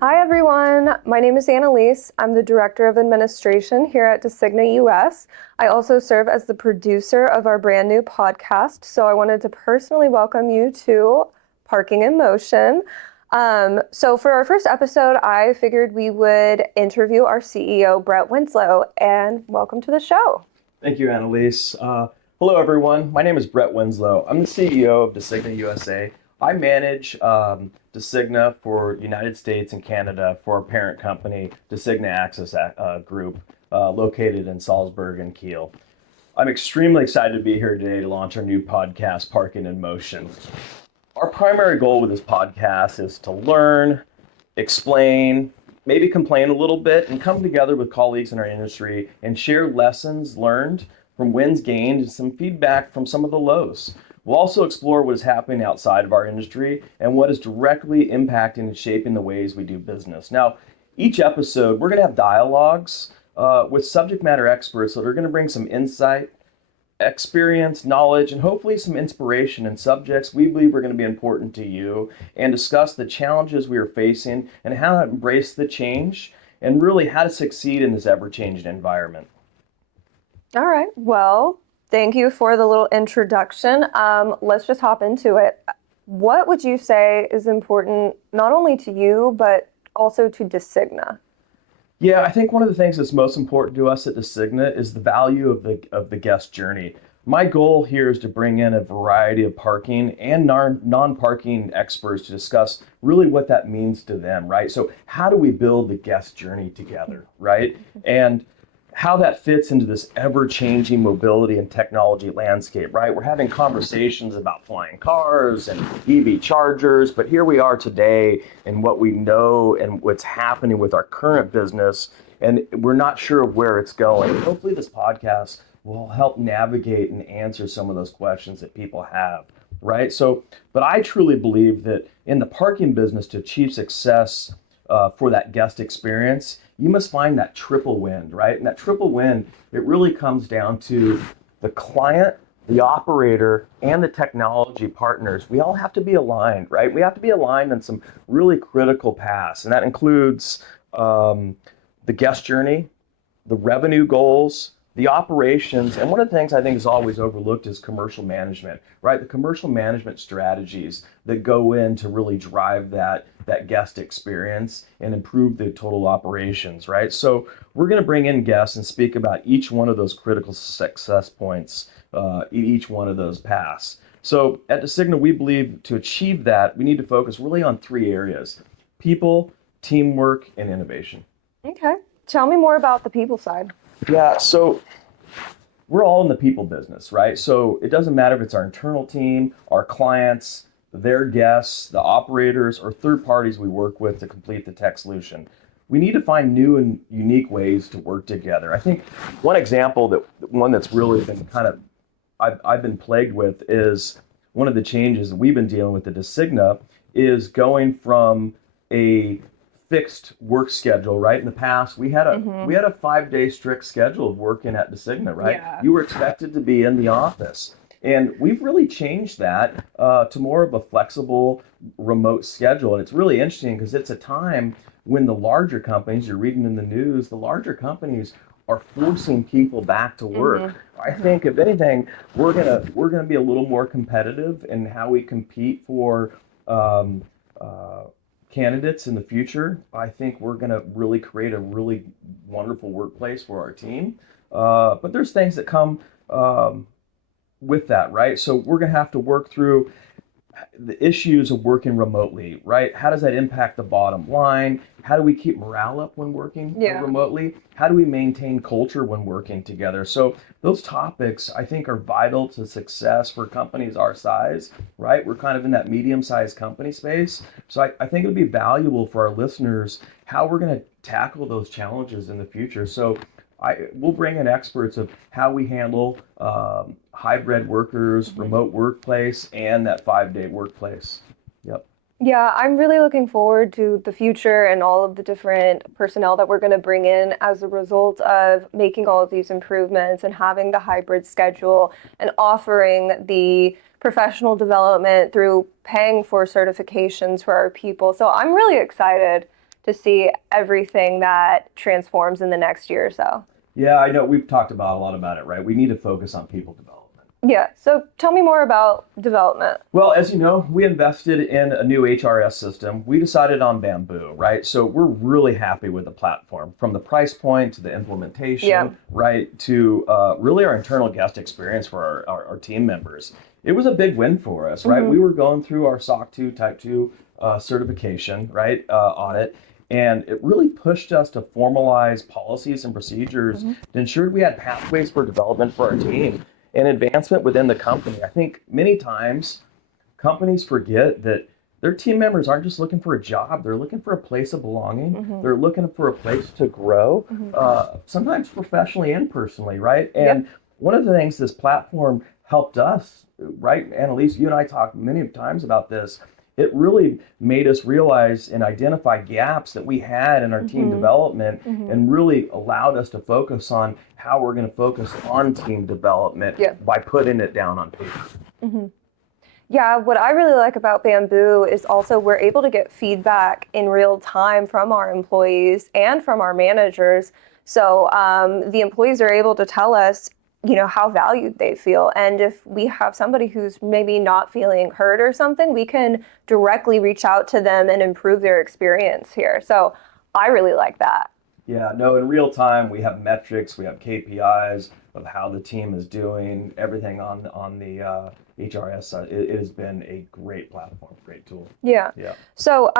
Hi everyone, my name is Anneliese. I'm the Director of Administration here at Designa US. I also serve as the producer of our brand new podcast, so I wanted to personally welcome you to Parking in Motion. So for our first episode, I figured we would interview our CEO, Brett Winslow, and welcome to the show. Thank you, Anneliese. Hello, everyone. My name is Brett Winslow. I'm the CEO of Designa USA. I manage Designa for United States and Canada for our parent company, Designa Access Group, located in Salzburg and Kiel. I'm extremely excited to be here today to launch our new podcast, Parking in Motion. Our primary goal with this podcast is to learn, explain, maybe complain a little bit, and come together with colleagues in our industry and share lessons learned from wins gained and some feedback from some of the lows. We'll also explore what is happening outside of our industry and what is directly impacting and shaping the ways we do business. Now, each episode, we're going to have dialogues with subject matter experts that are going to bring some insight, experience, knowledge, and hopefully some inspiration in subjects we believe are going to be important to you, and discuss the challenges we are facing and how to embrace the change and really how to succeed in this ever-changing environment. All right, well, thank you for the little introduction. Let's just hop into it. What would you say is important not only to you, but also to Designa? Yeah, I think one of the things that's most important to us at Designa is the value of the guest journey. My goal here is to bring in a variety of parking and non-parking experts to discuss really what that means to them, right? So how do we build the guest journey together, right? And how that fits into this ever-changing mobility and technology landscape, right? We're having conversations about flying cars and EV chargers, but here we are today and what we know and what's happening with our current business, and we're not sure of where it's going. Hopefully this podcast will help navigate and answer some of those questions that people have, right? So, but I truly believe that in the parking business, to achieve success for that guest experience, you must find that triple win, right? And that triple win, it really comes down to the client, the operator, and the technology partners. We all have to be aligned, right? We have to be aligned on some really critical paths, and that includes the guest journey, the revenue goals, the operations, and one of the things I think is always overlooked is commercial management, right? The commercial management strategies that go in to really drive that guest experience and improve the total operations, right? So we're going to bring in guests and speak about each one of those critical success points, each one of those paths. So at Designa, we believe to achieve that, we need to focus really on three areas: people, teamwork, and innovation. Okay, tell me more about the people side. Yeah, so we're all in the people business, right? So it doesn't matter if it's our internal team, our clients, their guests, the operators, or third parties we work with to complete the tech solution. We need to find new and unique ways to work together. I think one example that's really been I've been plagued with is one of the changes that we've been dealing with at Designa is going from a fixed work schedule, right? In the past, we had a 5-day strict schedule of working at Designa, right? Yeah. You were expected to be in the office. And we've really changed that to more of a flexible remote schedule. And it's really interesting because it's a time when the larger companies, you're reading in the news, the larger companies are forcing people back to work. I think if anything, we're gonna be a little more competitive in how we compete for candidates in the future. I think we're going to really create a really wonderful workplace for our team. But there's things that come with that, right? So we're going to have to work through the issues of working remotely, right? How does that impact the bottom line? How do we keep morale up when working remotely? How do we maintain culture when working together? So those topics, I think, are vital to success for companies our size, right? We're kind of in that medium-sized company space. So I think it'll be valuable for our listeners how we're going to tackle those challenges in the future. So we'll bring in experts of how we handle hybrid workers, remote workplace, and that 5-day workplace. Yep. Yeah, I'm really looking forward to the future and all of the different personnel that we're going to bring in as a result of making all of these improvements and having the hybrid schedule and offering the professional development through paying for certifications for our people. So I'm really excited to see everything that transforms in the next year or so. Yeah, I know we've talked about a lot about it, right? We need to focus on people development. Yeah, so tell me more about development. Well, as you know, we invested in a new HRS system. We decided on Bamboo, right? So we're really happy with the platform, from the price point to the implementation, Yeah. right, to really our internal guest experience for our team members. It was a big win for us, right? We were going through our SOC 2 Type 2 certification, right, audit. And it really pushed us to formalize policies and procedures to ensure we had pathways for development for our team and advancement within the company. I think many times companies forget that their team members aren't just looking for a job, they're looking for a place of belonging. They're looking for a place to grow, sometimes professionally and personally, right? And one of the things this platform helped us, right, Anneliese, you and I talked many times about this. It really made us realize and identify gaps that we had in our team development and really allowed us to focus on how we're going to focus on team development by putting it down on paper. Yeah, what I really like about Bamboo is also we're able to get feedback in real time from our employees and from our managers. So the employees are able to tell us, how valued they feel. And if we have somebody who's maybe not feeling heard or something, we can directly reach out to them and improve their experience here. So I really like that. Yeah, no, in real time, we have metrics, we have KPIs of how the team is doing, everything on the HRS side. It has been a great platform, great tool. Yeah. So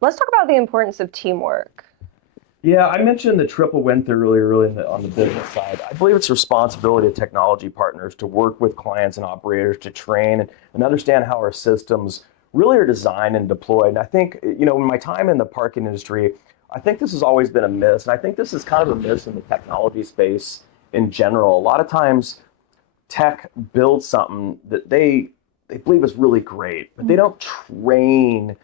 let's talk about the importance of teamwork. Yeah, I mentioned the triple win theory earlier on the business side. I believe it's the responsibility of technology partners to work with clients and operators to train and understand how our systems really are designed and deployed. And I think, in my time in the parking industry, I think this has always been a miss. And I think this is kind of a miss in the technology space in general. A lot of times tech builds something that they believe is really great, but they don't train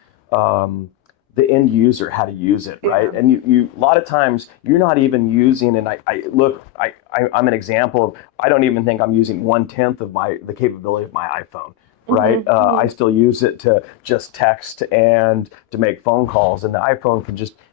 the end user how to use it, right? And you a lot of times you're not even using, and I'm an example of, I don't even think I'm using 1/10 of the capability of my iPhone, right? I still use it to just text and to make phone calls, and the iPhone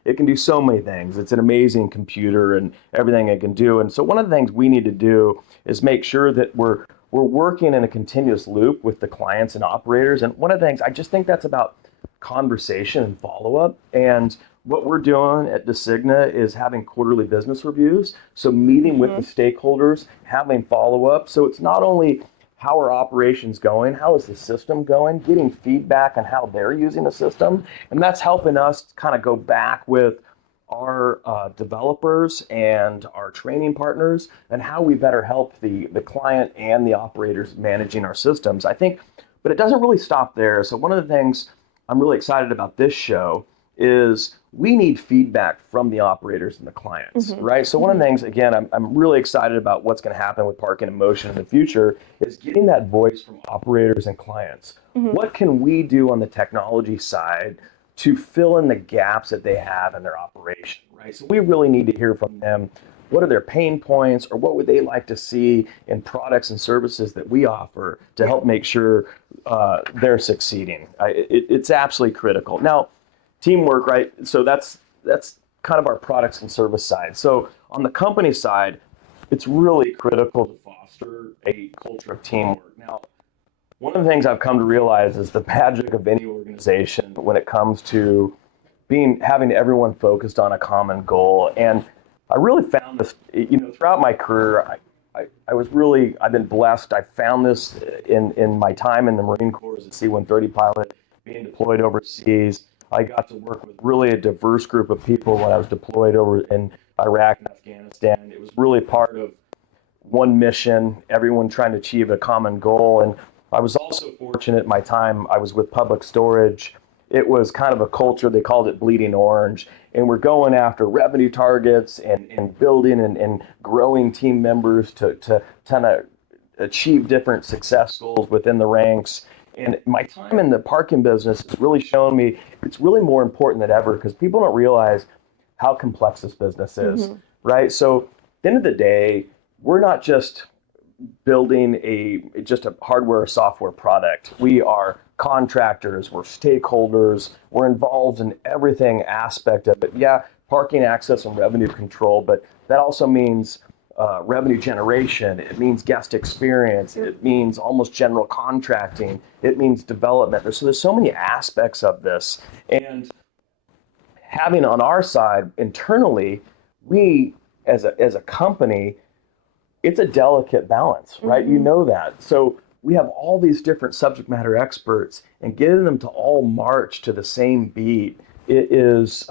it can do so many things. It's an amazing computer and everything it can do. And so one of the things we need to do is make sure that we're working in a continuous loop with the clients and operators. And one of the things, I just think that's about conversation and follow-up. And what we're doing at Designa is having quarterly business reviews. So meeting with the stakeholders, having follow-up. So it's not only how are operations going, how is the system going, getting feedback on how they're using the system. And that's helping us kind of go back with our developers and our training partners and how we better help the client and the operators managing our systems. I think, but it doesn't really stop there. So one of the things I'm really excited about this show is we need feedback from the operators and the clients, right? So one of the things, again, I'm really excited about what's going to happen with Parking in Motion in the future is getting that voice from operators and clients. What can we do on the technology side to fill in the gaps that they have in their operation, right? So we really need to hear from them. What are their pain points, or what would they like to see in products and services that we offer to help make sure they're succeeding? It's absolutely critical. Now, teamwork, right? So that's kind of our products and service side. So on the company side, it's really critical to foster a culture of teamwork. Now, one of the things I've come to realize is the magic of any organization when it comes to having everyone focused on a common goal. And I really found this, throughout my career, I've been blessed. I found this in my time in the Marine Corps as a C-130 pilot, being deployed overseas. I got to work with really a diverse group of people when I was deployed over in Iraq and Afghanistan. It was really part of one mission, everyone trying to achieve a common goal. And I was also fortunate in my time, I was with Public Storage. It was kind of a culture, they called it Bleeding Orange. And we're going after revenue targets and building and growing team members to kind of achieve different success goals within the ranks. And my time in the parking business has really shown me it's really more important than ever because people don't realize how complex this business is, right? So at the end of the day, we're not just building just a hardware or software product. We are contractors, we're stakeholders, we're involved in everything aspect of it. Yeah, parking access and revenue control, but that also means revenue generation. It means guest experience. It means almost general contracting. It means development. So there's so many aspects of this. And having on our side internally, we as a company, it's a delicate balance, right? You know that. So we have all these different subject matter experts, and getting them to all march to the same beat, it's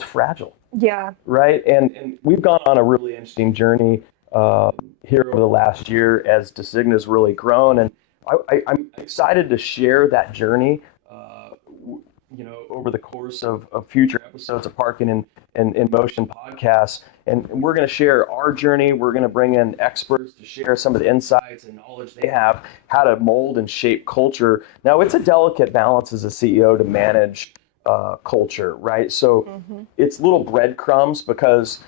fragile. Yeah. Right. And we've gone on a really interesting journey here over the last year as Designa's really grown. And I'm excited to share that journey, over the course of future episodes of Parking in Motion podcasts. And we're going to share our journey. We're going to bring in experts to share some of the insights and knowledge they have, how to mold and shape culture. Now, it's a delicate balance as a CEO to manage culture, right? So it's little breadcrumbs because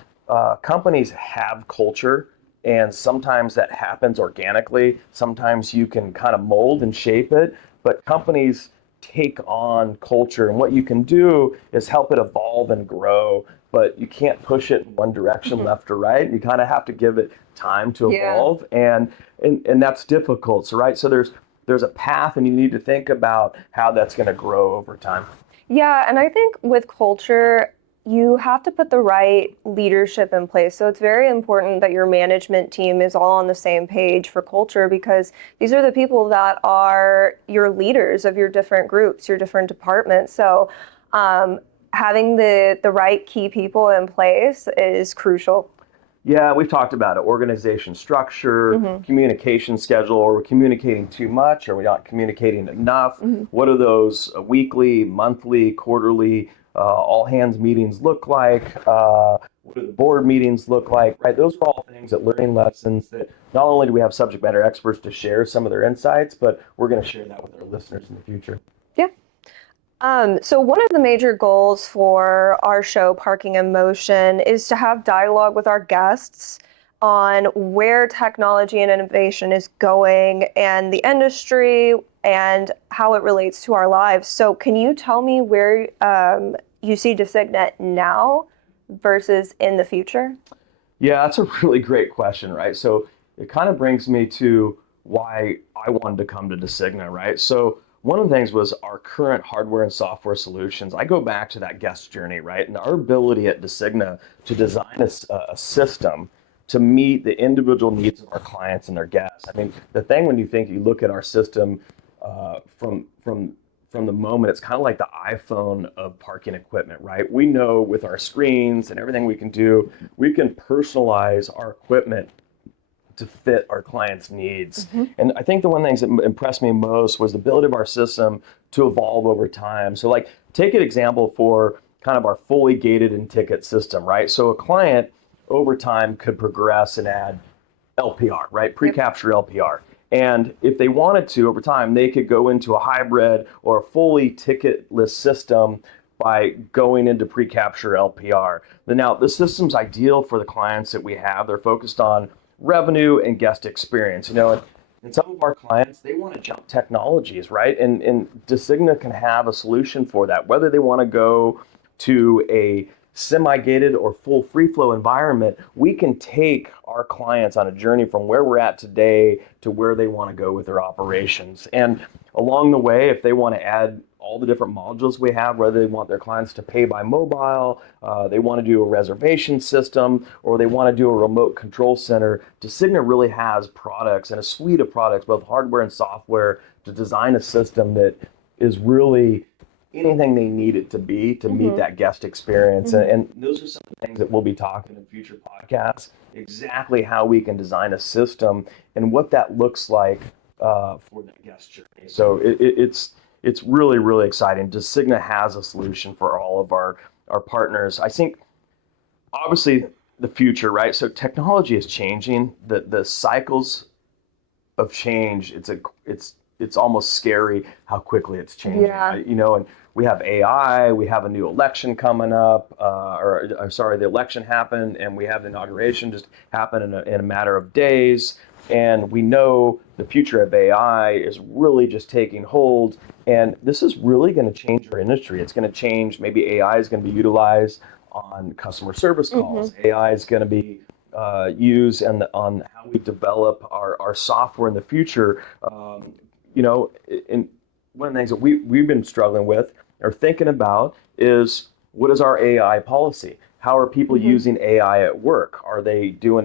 companies have culture, and sometimes that happens organically. Sometimes you can kind of mold and shape it, but companies take on culture, and what you can do is help it evolve and grow, but you can't push it in one direction, left or right. You kind of have to give it time to evolve, and that's difficult. So there's a path, and you need to think about how that's going to grow over time. Yeah, and I think with culture, you have to put the right leadership in place. So it's very important that your management team is all on the same page for culture, because these are the people that are your leaders of your different groups, your different departments. So having the right key people in place is crucial. Yeah, we've talked about it. Organization structure, communication schedule. Are we communicating too much? Are we not communicating enough? What do those weekly, monthly, quarterly, all hands meetings look like? What do the board meetings look like? Right? Those are all things that learning lessons that not only do we have subject matter experts to share some of their insights, but we're going to share that with our listeners in the future. Yeah. So one of the major goals for our show, Parking in Motion, is to have dialogue with our guests on where technology and innovation is going and the industry and how it relates to our lives. So can you tell me where you see Designa now versus in the future? Yeah, that's a really great question, right? So it kind of brings me to why I wanted to come to Designa, right? So one of the things was our current hardware and software solutions. I go back to that guest journey, right? And our ability at Designa to design a system to meet the individual needs of our clients and their guests. I mean, the thing when you look at our system from the moment, it's kind of like the iPhone of parking equipment, right? We know with our screens and everything we can do, we can personalize our equipment to fit our clients' needs. And I think the one thing that impressed me most was the ability of our system to evolve over time. So like, take an example for kind of our fully gated and ticket system, right? So a client over time could progress and add LPR, right? Pre-capture LPR. And if they wanted to, over time, they could go into a hybrid or a fully ticketless system by going into pre-capture LPR. Now, the system's ideal for the clients that we have. They're focused on revenue and guest experience. And some of our clients, they want to jump technologies, right? And Designa can have a solution for that, whether they want to go to a semi-gated or full free flow environment. We can take our clients on a journey from where we're at today to where they want to go with their operations. And along the way, if they want to add all the different modules we have, whether they want their clients to pay by mobile, they want to do a reservation system, or they want to do a remote control center, Designa really has products and a suite of products, both hardware and software, to design a system that is really anything they need it to be to meet that guest experience. And those are some of the things that we'll be talking in future podcasts, exactly how we can design a system and what that looks like for that guest journey. So it's really, really exciting. Designa has a solution for all of our partners. I think, obviously, the future, right? So technology is changing. The cycles of change, it's almost scary how quickly it's changing. Yeah. And we have AI, we have a new election coming up, the election happened, and we have the inauguration just happen in a matter of days. And we know the future of AI is really just taking hold. And this is really going to change our industry. It's going to change, maybe AI is going to be utilized on customer service calls. AI is going to be used on how we develop our software in the future. And one of the things that we've been struggling with or thinking about is, what is our AI policy? How are people using AI at work? Do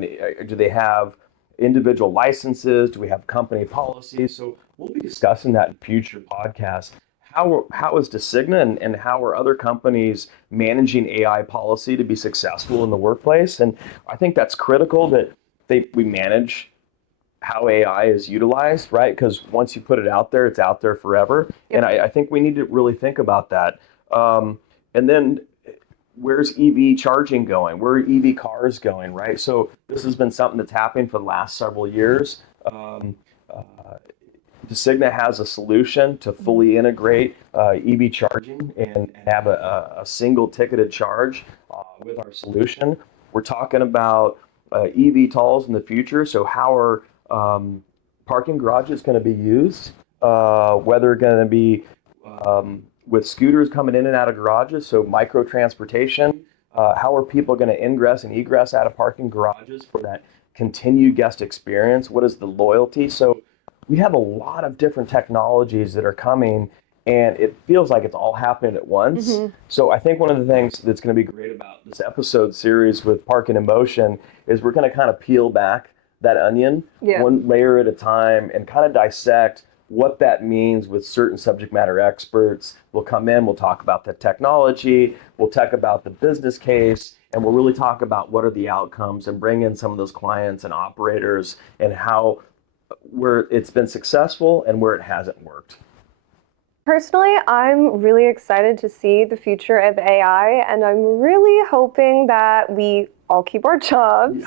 they have individual licenses? Do we have company policies? So we'll be discussing that in future podcasts. How is Designa and how are other companies managing AI policy to be successful in the workplace? And I think that's critical that we manage how AI is utilized, right? Because once you put it out there, it's out there forever. And I think we need to really think about that. And then where's EV charging going? Where are EV cars going, right? So this has been something that's happening for the last several years. Designa has a solution to fully integrate EV charging and have a single ticketed charge with our solution. We're talking about EV tolls in the future. So how are parking garages going to be used? Whether going to be with scooters coming in and out of garages, so micro transportation. How are people going to ingress and egress out of parking garages for that continued guest experience? What is the loyalty? So we have a lot of different technologies that are coming, and it feels like it's all happening at once. So I think one of the things that's going to be great about this episode series with Parking in Motion is we're going to kind of peel back that onion one layer at a time and kind of dissect what that means with certain subject matter experts. We'll come in, we'll talk about the technology, we'll talk about the business case, and we'll really talk about what are the outcomes and bring in some of those clients and operators and how where it's been successful and where it hasn't worked. Personally, I'm really excited to see the future of AI, and I'm really hoping that we all keep our jobs.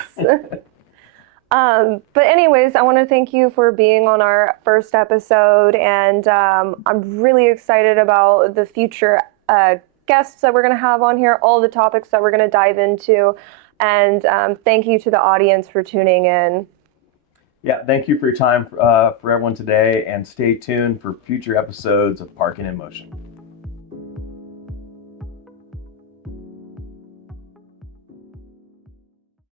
But anyways, I want to thank you for being on our first episode, and I'm really excited about the future guests that we're going to have on here, all the topics that we're going to dive into, and thank you to the audience for tuning in. Yeah, thank you for your time for everyone today, and stay tuned for future episodes of Parking in Motion.